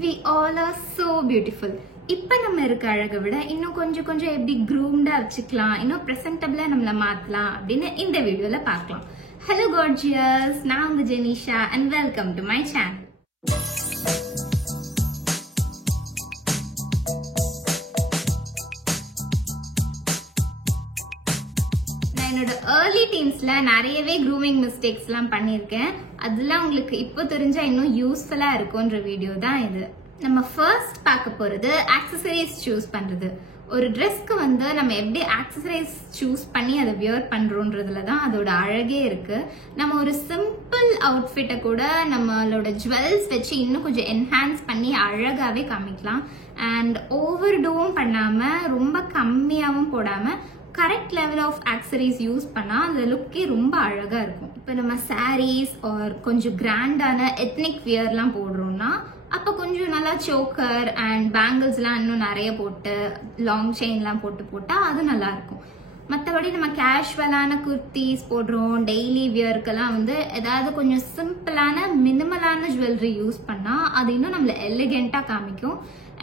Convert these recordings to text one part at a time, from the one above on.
We all are so beautiful. இப்ப நம்ம இருக்க அழகை விட இன்னும் கொஞ்சம் கொஞ்சம் எப்படி groomed-ஆ வச்சுக்கலாம், இன்னும் presentable-ஆ நம்மள மாத்தலாம் அப்படின்னு இந்த வீடியோல பார்க்கலாம். Hello gorgeous, நான் உங்க Jenisha and welcome to my channel. என்னோட early teensல நிறையவே grooming mistakes எல்லாம் பண்ணிருக்கேன். அதெல்லாம் உங்களுக்கு இப்போ தெரிஞ்சா இன்னும் யூஸ்ஃபுல்லா இருக்கும்ன்ற வீடியோ தான் இது. நம்ம ஃபர்ஸ்ட் பார்க்க போறது ஆக்சசரிஸ் சூஸ் பண்றது. ஒரு ட்ரெஸ்க்கு வந்து நம்ம எப்படி ஆக்சசரிஸ் சூஸ் பண்ணி அதை வியர் பண்றோம்ன்றதுல தான் அதோட அழகே இருக்கு. நம்ம ஒரு சிம்பிள் அவுட்ஃபிட்டை கூட நம்மளோட ஜுவல்ஸ் வச்சு இன்னும் கொஞ்சம் என்ஹான்ஸ் பண்ணி அழகாவே காமிக்கலாம். அண்ட் ஓவர் டூவும் பண்ணாம ரொம்ப கம்மியாவும் போடாம correct level of accessories use பண்ணா அந்த லுக்கே ரொம்ப அழகா இருக்கும். இப்போ நம்ம சாரீஸ் ஆர் கொஞ்சம் கிராண்டான எத்னிக் வியர்லாம் போடுறோம்னா அப்போ கொஞ்சம் நல்லா சோக்கர் அண்ட் பேங்கிள்ஸ்லாம் இன்னும் நிறைய போட்டு லாங் செயின்லாம் போட்டா அது நல்லா இருக்கும். மற்றபடி நம்ம கேஷுவலான குர்த்திஸ் போடுறோம், டெய்லி வியர்க்கெல்லாம் வந்து ஏதாவது கொஞ்சம் சிம்பிளான மினிமலான ஜுவல்லரி யூஸ் பண்ணா அது இன்னும் நம்மள எலிகென்ட்டா காமிக்கும்.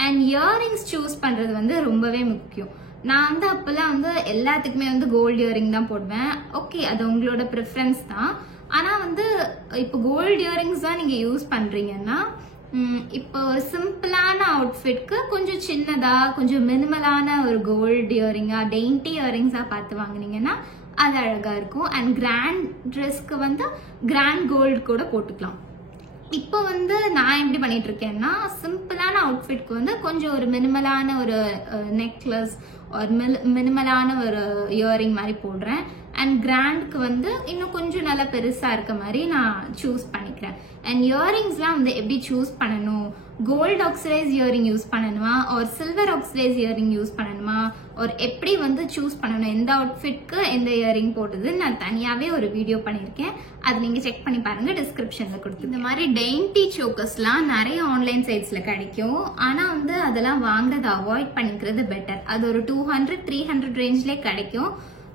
அண்ட் இயரிங்ஸ் சூஸ் பண்றது வந்து ரொம்பவே முக்கியம். நான் வந்து அப்பெல்லாம் வந்து எல்லாத்துக்குமே வந்து கோல்டு இயரிங் தான் போடுவேன். ஓகே, அது உங்களோட ப்ரிஃபரன்ஸ் தான். ஆனா வந்து இப்போ கோல்டு இயரிங்ஸ் தான் நீங்க யூஸ் பண்றீங்கன்னா இப்போ ஒரு சிம்பிளான அவுட்ஃபிட்க்கு கொஞ்சம் சின்னதா கொஞ்சம் மினிமலான ஒரு கோல்டு இயரிங்கா டெயின்டி இயரிங்ஸா பார்த்து வாங்கினீங்கன்னா அது அழகா இருக்கும். அண்ட் கிராண்ட் ட்ரெஸ்க்கு வந்து கிராண்ட் கோல்டு கூட போட்டுக்கலாம். இப்போ வந்து நான் எப்படி பண்ணிட்டு இருக்கேன்னா சிம்பிளான அவுட்ஃபிட்க்கு வந்து கொஞ்சம் ஒரு மினிமலான ஒரு நெக்லஸ் ஒரு மினிமலான ஒரு இயரிங் மாதிரி போடுறேன். அண்ட் கிராண்ட்க்கு வந்து இன்னும் கொஞ்சம் நல்லா பெருசா இருக்க மாதிரி நான் சூஸ் பண்ணிக்கிறேன். அண்ட் இயரிங்ஸ்லாம் வந்து எப்படி சூஸ் பண்ணணும், கோல்டு ஆக்சிடைஸ் இயரிங் யூஸ் பண்ணணுமா ஒரு சில்வர் ஆக்சிடைஸ் இயரிங் யூஸ் பண்ணணுமா ஒரு எப்படி வந்து சூஸ் பண்ணணும், எந்த அவுட்ஃபிட்க்கு எந்த இயரிங் போட்டது நான் தனியாவே ஒரு வீடியோ பண்ணியிருக்கேன். அது நீங்க செக் பண்ணி பாருங்க, டிஸ்கிரிப்ஷன்ல கொடுத்து. இந்த மாதிரி டெயின்டி சோக்கர்ஸ்லாம் நிறைய ஆன்லைன் சைட்ஸ்ல கிடைக்கும். ஆனா வந்து அதெல்லாம் வாங்குறத அவாய்ட் பண்ணிக்கிறது பெட்டர். அது ஒரு 200-300 ரேஞ்ச்லேயே கிடைக்கும்.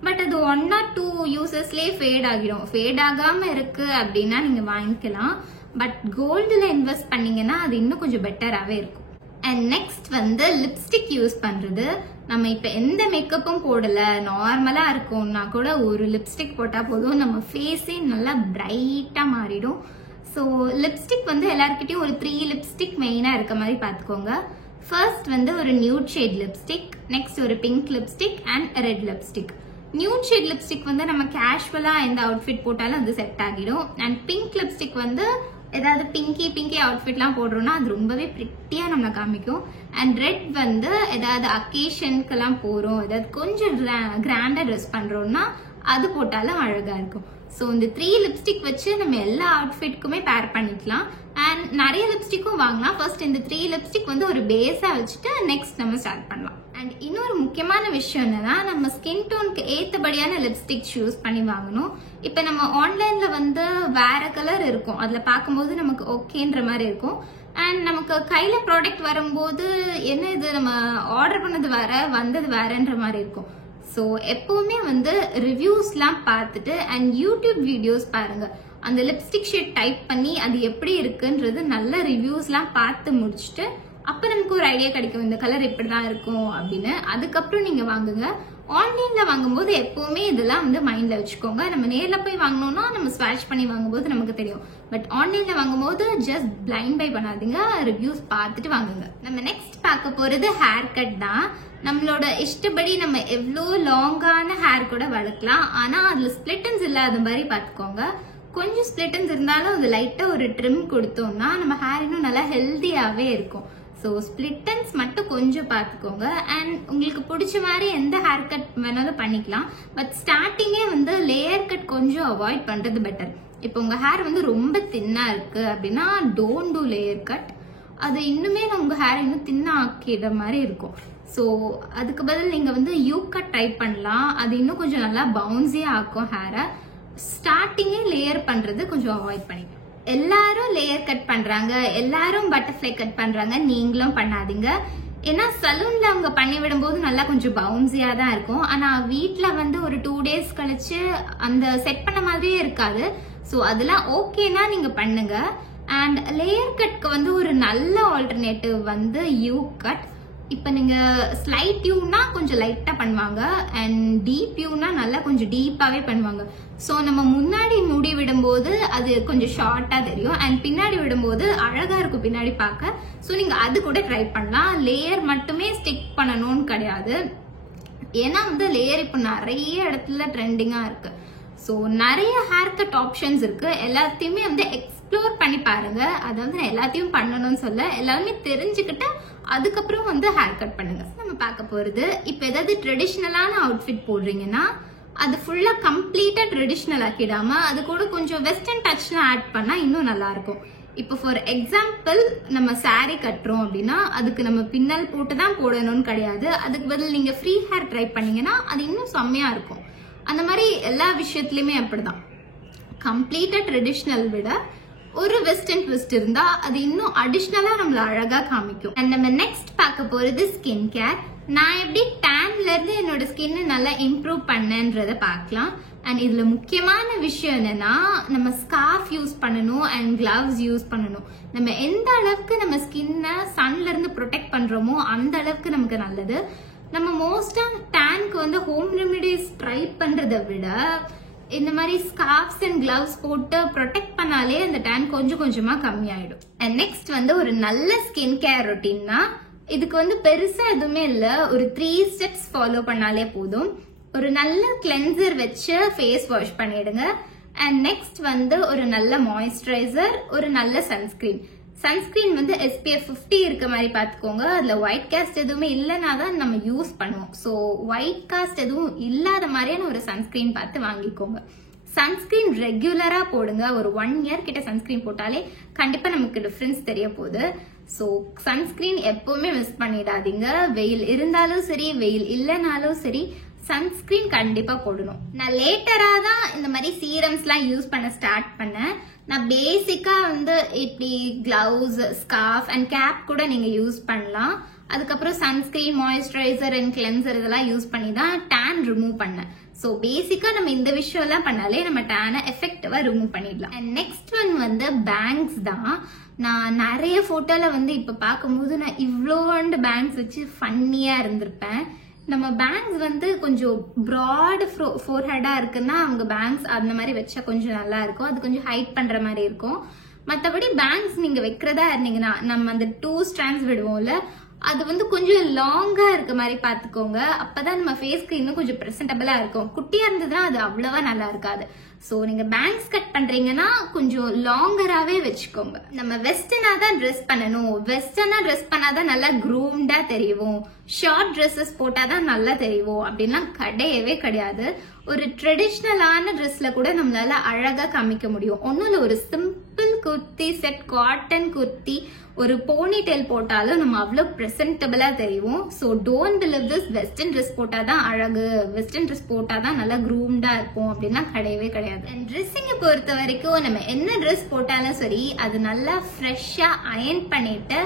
பட் அது 1 or 2 யூசஸ்லயே ஃபேட் ஆகிடும். ஃபேட் ஆகாம இருக்கு அப்படின்னா நீங்க வாங்கிக்கலாம். பட் கோல்டுல இன்வெஸ்ட் பண்ணீங்கன்னா அது இன்னும் கொஞ்சம் பெட்டராகவே இருக்கும். அண்ட் நெக்ஸ்ட் வந்து லிப்ஸ்டிக் யூஸ் பண்றது. நம்ம இப்ப எந்த மேக்கப்பும் போடல, நார்மலா இருக்கும்னா கூட ஒரு லிப்ஸ்டிக் போட்டா போதும் நம்ம ஃபேஸே நல்லா பிரைட்டா மாறிடும். ஸோ லிப்ஸ்டிக் வந்து எல்லாருக்கிட்டையும் ஒரு 3 லிப்ஸ்டிக் மெயினா இருக்க மாதிரி பார்த்துக்கோங்க. ஃபர்ஸ்ட் வந்து ஒரு நியூட் ஷேட் லிப்ஸ்டிக், நெக்ஸ்ட் ஒரு pink lipstick and red lipstick. Nude shade lipstick வந்து நம்ம கேஷுவலா எந்த அவுட்ஃபிட் போட்டாலும் அது செட் ஆகிடும். அண்ட் பிங்க் லிப்ஸ்டிக் வந்து ஏதாவது பிங்கி அவுட்ஃபிட்லாம் போடுறோம்னா அது ரொம்பவே பிரிட்டியா நம்ம காமிக்கும். அண்ட் ரெட் வந்து ஏதாவது அக்கேஷனுக்கெல்லாம் போறோம், ஏதாவது கொஞ்சம் கிராண்டா ட்ரெஸ் பண்றோம்னா அது போட்டாலும் அழகா இருக்கும். ஸோ இந்த 3 லிப்ஸ்டிக் வச்சு நம்ம எல்லா அவுட்ஃபிட்க்குமே பேர் பண்ணிக்கலாம். அண்ட் நிறைய லிப்ஸ்டிக்கும் வாங்கலாம். ஃபர்ஸ்ட் இந்த 3 லிப்ஸ்டிக் வந்து ஒரு பேஸா வச்சுட்டு நெக்ஸ்ட் நம்ம ஸ்டார்ட் பண்ணலாம். அண்ட் இன்னொரு முக்கியமான விஷயம் என்னன்னா நம்ம ஸ்கின் டோனுக்கு ஏற்றபடியான லிப்ஸ்டிக் சூஸ் பண்ணி வாங்கணும். இப்போ நம்ம ஆன்லைன்ல வந்து வேற கலர் இருக்கும், அதுல பார்க்கும்போது நமக்கு ஓகேன்ற மாதிரி இருக்கும். அண்ட் நமக்கு கையில ப்ராடக்ட் வரும்போது என்ன இது நம்ம ஆர்டர் பண்ணது வேற வந்தது வேறன்ற மாதிரி இருக்கும். ஸோ எப்பவுமே வந்து ரிவ்யூஸ்லாம் பார்த்துட்டு அண்ட் யூடியூப் வீடியோஸ் பாருங்க. அந்த லிப்ஸ்டிக் ஷேட் டைப் பண்ணி அது எப்படி இருக்குன்றது நல்ல ரிவ்யூஸ்லாம் பார்த்து முடிச்சுட்டு அப்போ நமக்கு ஒரு ஐடியா கிடைக்கும் இந்த கலர் இப்படிதான் இருக்கும் அப்படின்னு. அதுக்கப்புறம் நீங்க வாங்குங்க. ஆன்லைன்ல வாங்கும்போது எப்பவுமே இதெல்லாம் வந்து மைண்ட்ல வச்சுக்கோங்க. நம்ம நேர்ல போய் வாங்கினோம்னா நம்ம ஸ்வாட்ச் பண்ணி வாங்கும்போது நமக்கு தெரியும். பட் ஆன்லைன்ல வாங்கும்போது ஜஸ்ட் பிளைண்ட் பை பண்ணாதீங்க, ரிவ்யூஸ் பார்த்துட்டு வாங்குங்க. நம்ம நெக்ஸ்ட் பார்க்க போறது ஹேர் கட் தான். நம்மளோட இஷ்டப்படி நம்ம எவ்வளோ லாங்கான ஹேர் கூட வளர்க்கலாம். ஆனா அதுல ஸ்பிளிட்டன்ஸ் இல்லாத மாதிரி பார்த்துக்கோங்க. கொஞ்சம் ஸ்பிளிட்டன்ஸ் இருந்தாலும் அது லைட்டா ஒரு ட்ரிம் கொடுத்தோம்னா நம்ம ஹேர் இன்னும் நல்லா ஹெல்த்தியாவே இருக்கும். ஸோ ஸ்பிளிட்டன்ஸ் மட்டும் கொஞ்சம் பார்த்துக்கோங்க. அண்ட் உங்களுக்கு பிடிச்ச மாதிரி எந்த ஹேர் கட் வேணாலும் பண்ணிக்கலாம். பட் ஸ்டார்டிங்கே வந்து லேயர் கட் கொஞ்சம் அவாய்ட் பண்றது பெட்டர். இப்போ உங்க ஹேர் வந்து ரொம்ப தின்னா இருக்கு அப்படின்னா டோன்ட் டூ லேயர் கட். அது இன்னுமே உங்க ஹேர் இன்னும் தின்னா ஆக்கிற மாதிரி இருக்கும். ஸோ அதுக்கு பதில் நீங்க வந்து யூ கட் ட்ரை பண்ணலாம். அது இன்னும் கொஞ்சம் நல்லா பவுன்ஸியா ஆக்கும் ஹேரை. ஸ்டார்டிங்கே லேயர் பண்றது கொஞ்சம் அவாய்ட் பண்ணிக்கணும். எல்லாரும் லேயர் கட் பண்றாங்க, எல்லாரும் பட்டர்ஃப்ளை கட் பண்றாங்க, நீங்களும் பண்ணாதீங்க. ஏன்னா சலூன்ல அவங்க பண்ணி விடும்போது நல்லா கொஞ்சம் பவுன்ஸியா தான் இருக்கும். ஆனா வீட்டுல வந்து ஒரு 2 days கழிச்சு அந்த செட் பண்ண மாதிரியே இருக்காது. ஸோ அதெல்லாம் ஓகேனா நீங்க பண்ணுங்க. அண்ட் லேயர் கட்க்கு வந்து ஒரு நல்ல ஆல்டர்னேட்டிவ் வந்து யூ கட். இப்போ நீங்க ஸ்லைட் யூனா கொஞ்சம் லைட்டா பண்ணுவாங்க அண்ட் டீப் யூனா நல்லா கொஞ்சம் டீப்பாவே பண்ணுவாங்க. ஸோ நம்ம முன்னாடி முடி விடும்போது அது கொஞ்சம் ஷார்ட்டா தெரியும் அண்ட் பின்னாடி விடும்போது அழகா இருக்கும் பின்னாடி பார்க்க. ஸோ நீங்க அது கூட ட்ரை பண்ணலாம். லேயர் மட்டுமே ஸ்டிக் பண்ணணும்னு கிடையாது. ஏன்னா வந்து லேயர் இப்போ நிறைய இடத்துல ட்ரெண்டிங்கா இருக்கு. ஸோ நிறைய ஹேர் கட் ஆப்ஷன்ஸ் இருக்கு. எல்லாத்தையுமே வந்து எக்ஸ்ப்ளோர் பண்ணி பாருங்க. அதாவது நான் எல்லாத்தையும் பண்ணணும்னு சொல்ல, எல்லாருமே தெரிஞ்சுக்கிட்டு அதுக்கப்புறம் வந்து ஹேர் கட் பண்ணுங்க. நம்ம பார்க்க போறது இப்போ ஏதாவது ட்ரெடிஷ்னலான அவுட்ஃபிட் போடுறீங்கன்னா அது ஃபுல்லா கம்ப்ளீட்டா ட்ரெடிஷ்னல் ஆக்கிடாம அது கூட கொஞ்சம் வெஸ்டர்ன் டச்லாம் ஆட் பண்ணா இன்னும் நல்லா இருக்கும். இப்போ ஃபார் எக்ஸாம்பிள் நம்ம சாரி கட்டுறோம் அப்படின்னா அதுக்கு நம்ம பின்னல் போட்டு தான் போடணும்னு கிடையாது. அதுக்கு பதில் நீங்க ஃப்ரீ ஹேர் ட்ரை பண்ணீங்கன்னா அது இன்னும் செம்மையா இருக்கும். அந்த மாதிரி எல்லா விஷயத்துலயுமே அப்படிதான். கம்ப்ளீட்டா ட்ரெடிஷ்னல் விட ஒரு வெஸ்டர்ன் ட்விஸ்ட் இருந்தா அது இன்னும் அடிஷ்னலா நம்மள அழகா காமிக்கும். அண்ட் நம்ம நெக்ஸ்ட் பார்க்க போறது ஸ்கின் கேர். நான் எப்படி டேன்ல இருந்து என்னோட ஸ்கின் நல்லா இம்ப்ரூவ் பண்ணேன்றத பார்க்கலாம். அண்ட் இதுல முக்கியமான விஷயம் என்னன்னா நம்ம ஸ்கார்ஃப் யூஸ் பண்ணணும் அண்ட் கிளவ்ஸ் யூஸ் பண்ணணும். நம்ம எந்த அளவுக்கு நம்ம ஸ்கின்னை சன்ல இருந்து ப்ரொடெக்ட் பண்றோமோ அந்த அளவுக்கு நமக்கு நல்லது. நம்ம மோஸ்டா டேனுக்கு வந்து ஹோம் ரெமிடிஸ் ட்ரை பண்றதை விட இந்த மாதிரி ஸ்கார்ஃப்ஸ் அண்ட் கிளவ்ஸ் போட்டு ப்ரொடெக்ட் பண்ணாலே அந்த டேன் கொஞ்சம் கொஞ்சமா கம்மியாயிடும். அண்ட் நெக்ஸ்ட் வந்து ஒரு நல்ல ஸ்கின் கேர் ரொட்டீன்னா இதுக்கு வந்து பெருசா எதுவுமே இல்ல, ஒரு 3 ஸ்டெப்ஸ் ஃபாலோ பண்ணாலே போதும். ஒரு நல்ல கிளென்சர் வச்சு ஃபேஸ் வாஷ் பண்ணிடுங்க. அண்ட் நெக்ஸ்ட் வந்து ஒரு நல்ல மாய்ஸ்சரைசர், ஒரு நல்ல சன்ஸ்கிரீன். சன்ஸ்கிரீன் வந்து SPF 50 இருக்க மாதிரி பாத்துக்கோங்க. அதுல ஒயிட் காஸ்ட் எதுவுமே இல்லைன்னா தான் நம்ம யூஸ் பண்ணுவோம். ஸோ ஒயிட் காஸ்ட் எதுவும் இல்லாத மாதிரியான ஒரு சன்ஸ்கிரீன் பார்த்து வாங்கிக்கோங்க. சன்ஸ்கிரீன் ரெகுலரா போடுங்க. ஒரு 1 இயர் கிட்ட சன்ஸ்கிரீன் போட்டாலே கண்டிப்பா நமக்கு டிஃபரன்ஸ் தெரிய போகுது. ஸோ சன்ஸ்கிரீன் எப்பவுமே மிஸ் பண்ணிடாதீங்க. வெயில் இருந்தாலும் சரி வெயில் இல்லைனாலும் சரி சன்ஸ்கிரீன் கண்டிப்பா போடணும். நான் லேட்டரா தான் இந்த மாதிரி சீரம்ஸ் எல்லாம் யூஸ் பண்ண ஸ்டார்ட் பண்ணேன். நான் பேசிக்கா வந்து இப்படி கிளவுஸ், ஸ்கார்ஃப் அண்ட் கேப் கூட நீங்க யூஸ் பண்ணலாம். அதுக்கப்புறம் சன்ஸ்கிரீன், மாய்ஸ்சரைசர் அண்ட் கிளென்சர் இதெல்லாம் யூஸ் பண்ணி தான் டேன் ரிமூவ் பண்ணேன். ஸோ பேசிக்கா நம்ம இந்த விஷயம் எல்லாம் பண்ணாலே நம்ம டேனை எஃபெக்டிவா ரிமூவ் பண்ணிடலாம். அண்ட் நெக்ஸ்ட் ஒன் வந்து பேங்க்ஸ் தான். நான் நிறைய போட்டோல வந்து இப்ப பார்க்கும்போது நான் இவ்வளோண்டு பேங்க்ஸ் வச்சு ஃபன்னியா இருந்திருப்பேன். நம்ம பேங்க்ஸ் வந்து கொஞ்சம் ப்ராட் ஃபோர்ஹெடா இருக்குன்னா அவங்க பேங்க்ஸ் அந்த மாதிரி வச்சா கொஞ்சம் நல்லா இருக்கும். அது கொஞ்சம் ஹைட் பண்ற மாதிரி இருக்கும். மற்றபடி பேங்க்ஸ் நீங்க வைக்கிறதா இருந்தீங்கன்னா நம்ம அந்த 2 ஸ்ட்ராண்ட்ஸ் விடுவோம்ல அது வந்து கொஞ்சம் லாங்கா இருக்க மாதிரி பாத்துக்கோங்க. அப்பதான் நம்ம ஃபேஸ்க்கு இன்னும் கொஞ்சம் பிரசன்டபிளா இருக்கும். குட்டியா இருந்ததுன்னா அது அவ்வளவா நல்லா இருக்காது. சோ நீங்க பேங்க்ஸ் கட் பண்றீங்கன்னா கொஞ்சம் லாங்கராவே வச்சுக்கோங்க. நம்ம வெஸ்டர்னா தான் ட்ரெஸ் பண்ணணும். வெஸ்டர்னா ட்ரெஸ் பண்ணாதான் நல்லா க்ரூம்டா தெரியும். ஷார்ட் ட்ரெஸ்ஸஸ் போட்டாதான் நல்லா தெரியும் அப்படின்லாம் கிடையவே கிடையாது. ஒரு ட்ரெடிஷ்னலான ட்ரெஸ்ல கூட நம்மளால அழகா காமிக்க முடியும். ஒன்னும் இல்ல, ஒரு simple kurti set, cotton kurti, ஒரு போனி டெயில் போட்டாலும் நம்ம அவ்வளவு பிரசன்டபிளா தெரியும். So don't believe this western dress போட்டாதான் அழகு, வெஸ்டர்ன் ட்ரெஸ் போட்டாதான் நல்லா க்ரூம்டா இருக்கும் அப்படின்னா கிடையவே கிடையாது. ட்ரெஸ்ஸிங்கை பொறுத்த வரைக்கும் நம்ம என்ன ட்ரெஸ் போட்டாலும் சரி அது நல்லா ஃப்ரெஷ்ஷா அயன் பண்ணிட்டு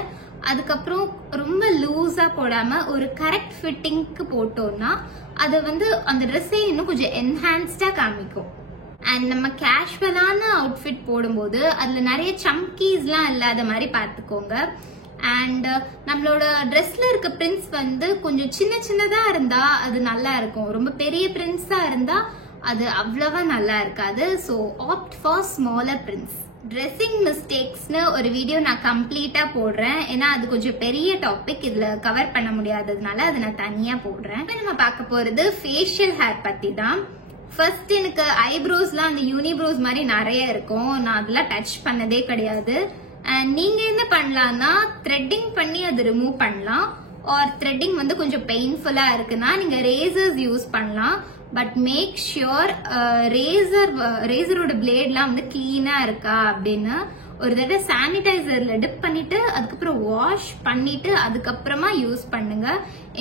அதுக்கப்புறம் ரொம்ப லூஸா போடாம ஒரு கரெக்ட் ஃபிட்டிங்க்கு போட்டோம்னா அது வந்து அந்த ட்ரெஸ்ஸை இன்னும் கொஞ்சம் என்ஹான்ஸ்டா காமிக்கும். அண்ட் நம்ம கேஷுவலான அவுட்ஃபிட் போடும்போது அதுல நிறைய சம்கீஸ்லாம் இல்லாத மாதிரி பாத்துக்கோங்க. அண்ட் நம்மளோட ட்ரெஸ்ல இருக்க பிரிண்ட்ஸ் வந்து கொஞ்சம் சின்ன சின்னதா இருந்தா அது நல்லா இருக்கும். ரொம்ப பெரிய பிரிண்ட்ஸா இருந்தா அது அவ்வளவா நல்லா இருக்காது. So opt for smaller prints. Dressing மிஸ்டேக்ஸ்னு ஒரு வீடியோ நான் கம்ப்ளீட்டா போடுறேன். ஏன்னா அது கொஞ்சம் பெரிய டாபிக், இதுல கவர் பண்ண முடியாததுனால அதை நான் தனியா போடுறேன். இப்போ நம்ம பார்க்க போறது ஃபேஷியல் ஹேர் பத்தி தான். ஃபர்ஸ்ட் எனக்கு ஐப்ரோஸ்லாம் அந்த யூனிப்ரோஸ் மாதிரி நிறைய இருக்கும். நான் அதெல்லாம் டச் பண்ணதே கிடையாது. நீங்க என்ன பண்ணலாம்னா த்ரெட்டிங் பண்ணி அது ரிமூவ் பண்ணலாம். ஆர் த்ரெட்டிங் வந்து கொஞ்சம் பெயின்ஃபுல்லா இருக்குன்னா நீங்க ரேசர்ஸ் யூஸ் பண்ணலாம். பட் மேக் ஷியோர் ரேசரோட பிளேட்லாம் வந்து கிளீனா இருக்கா அப்படின்னு ஒரு தடவை சானிடைசர்ல டிப் பண்ணிட்டு அதுக்கப்புறம் வாஷ் பண்ணிட்டு அதுக்கப்புறமா யூஸ் பண்ணுங்க.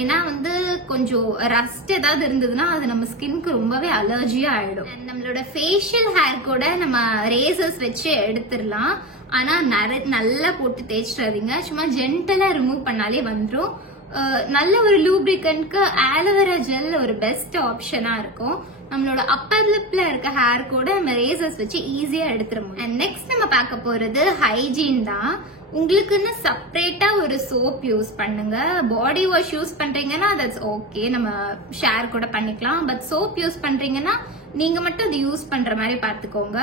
ஏன்னா வந்து கொஞ்சம் ரஸ்ட் ஏதாவது இருந்ததுன்னா அது நம்ம ஸ்கின்க்கு ரொம்பவே அலர்ஜியா ஆயிடும். நம்மளோட ஃபேஷியல் ஹேர் கூட நம்ம ரேசர்ஸ் வச்சு எடுத்துடலாம். ஆனா நல்லா போட்டு தேய்ச்சிடாதீங்க. சும்மா ஜென்டலா ரிமூவ் பண்ணாலே வந்துடும். நல்ல ஒரு லூப்ரிகன்ட்க்கு ஆலோவேரா ஜெல் ஒரு பெஸ்ட் ஆப்ஷனா இருக்கும். நம்மளோட அப்பர் லிப்ல இருக்க ஹேர் கூட நம்ம ரேசர்ஸ் வச்சு ஈஸியா எடுத்துட முடியும். அண்ட் நெக்ஸ்ட் நம்ம பார்க்க போறது ஹைஜீன் தான். உங்களுக்குன்னு செப்பரேட்டா ஒரு சோப் யூஸ் பண்ணுங்க. பாடி வாஷ் யூஸ் பண்றீங்கன்னா தட்ஸ் ஓகே, நம்ம ஷேர் கூட பண்ணிக்கலாம். பட் சோப் யூஸ் பண்றீங்கன்னா நீங்க மட்டும் அது யூஸ் பண்ற மாதிரி பாத்துக்கோங்க.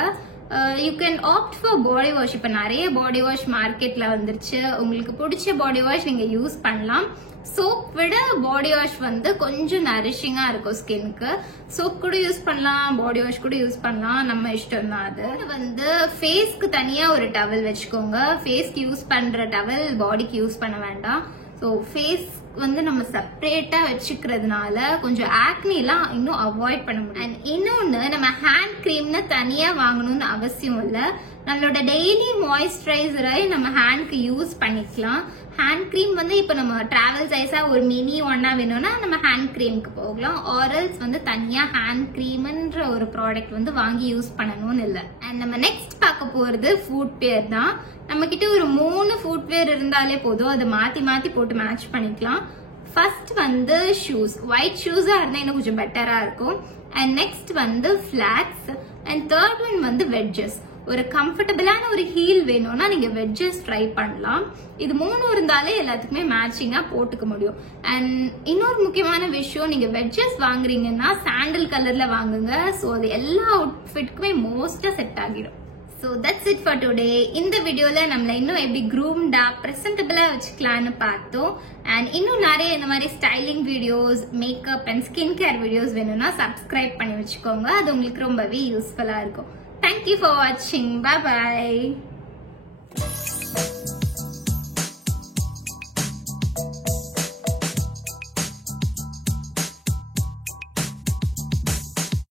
You can opt for body wash. இப்ப நிறைய பாடி வாஷ் மார்க்கெட்ல வந்துருச்சு. உங்களுக்கு பிடிச்ச பாடி வாஷ் நீங்க யூஸ் பண்ணலாம். சோப் விட பாடி வாஷ் வந்து கொஞ்சம் நரிஷிங்கா இருக்கும் ஸ்கின்க்கு. சோப் கூட யூஸ் பண்ணலாம், பாடி வாஷ் கூட யூஸ் பண்ணலாம், நம்ம இஷ்டம் தான். அது வந்து ஃபேஸ்க்கு தனியா ஒரு டவல் வச்சுக்கோங்க. ஃபேஸ்க்கு யூஸ் பண்ற டவல் பாடிக்கு யூஸ் பண்ண வேண்டாம். ஸோ ஃபேஸ் வந்து நம்ம செப்பரேட்டா வச்சுக்கிறதுனால கொஞ்சம் ஆக்னி எல்லாம் இன்னும் அவாய்ட் பண்ண முடியும். அண்ட் இன்னொன்னு, நம்ம ஹேண்ட் கிரீம்னு தனியா வாங்கணும்னு அவசியம் இல்லை. நம்மளோட டெய்லி மாய்ஸ்சரைசரை நம்ம ஹேண்ட்க்கு யூஸ் பண்ணிக்கலாம். ஹேண்ட் கிரீம் வந்து இப்ப நம்ம டிராவல் சைஸா ஒரு மினி ஒன்னா வேணும்னா நம்ம ஹேண்ட் கிரீமுக்கு போகலாம். ஆரல்ஸ் வந்து தனியா ஹேண்ட் கிரீம்ன்ற ஒரு ப்ராடக்ட் வந்து வாங்கி யூஸ் பண்ணணும்னு இல்லை. அண்ட் நம்ம நெக்ஸ்ட் பார்க்க போறது ஃபுட்வேர் தான். நம்ம கிட்ட ஒரு 3 ஃபுட்வேர் இருந்தாலே போதும், அதை மாத்தி மாத்தி போட்டு மேட்ச் பண்ணிக்கலாம். ஃபர்ஸ்ட் வந்து ஷூஸ். ஒயிட் ஷூஸா இருந்தா இன்னும் கொஞ்சம் பெட்டரா இருக்கும். அண்ட் நெக்ஸ்ட் வந்து ஃபிளாட்ஸ். அண்ட் தேர்ட் ஒன் வந்து வெட்ஜஸ். ஒரு கம்ஃபர்டபுளான ஒரு ஹீல் வேணும்னா நீங்க வெட்ஜஸ் ட்ரை பண்ணலாம். இது 3 இருந்தாலே எல்லாத்துக்குமே மேட்சிங்கா போட்டுக்க முடியும். அண்ட் இன்னொரு முக்கியமான விஷயம், நீங்க வெட்ஜஸ் வாங்குறீங்கன்னா சாண்டில் கலர்ல வாங்குங்க. ஸோ அது எல்லா அவுட்ஃபிட்க்குமே மோஸ்டா செட் ஆகிடும். So that's it for today. இந்த வீடியோல நம்மள இன்னும் எப்படி groomed-ஆ presentable-ஆ வச்சுக்கலாம்னு பார்த்தோம். And இன்னும் நிறைய இந்த மாதிரி styling videos, makeup and skin care videos வேணும்னா சப்ஸ்கிரைப் பண்ணி வச்சுக்கோங்க. அது உங்களுக்கு ரொம்பவே யூஸ்ஃபுல்லா இருக்கும். Thank you for watching. Bye bye.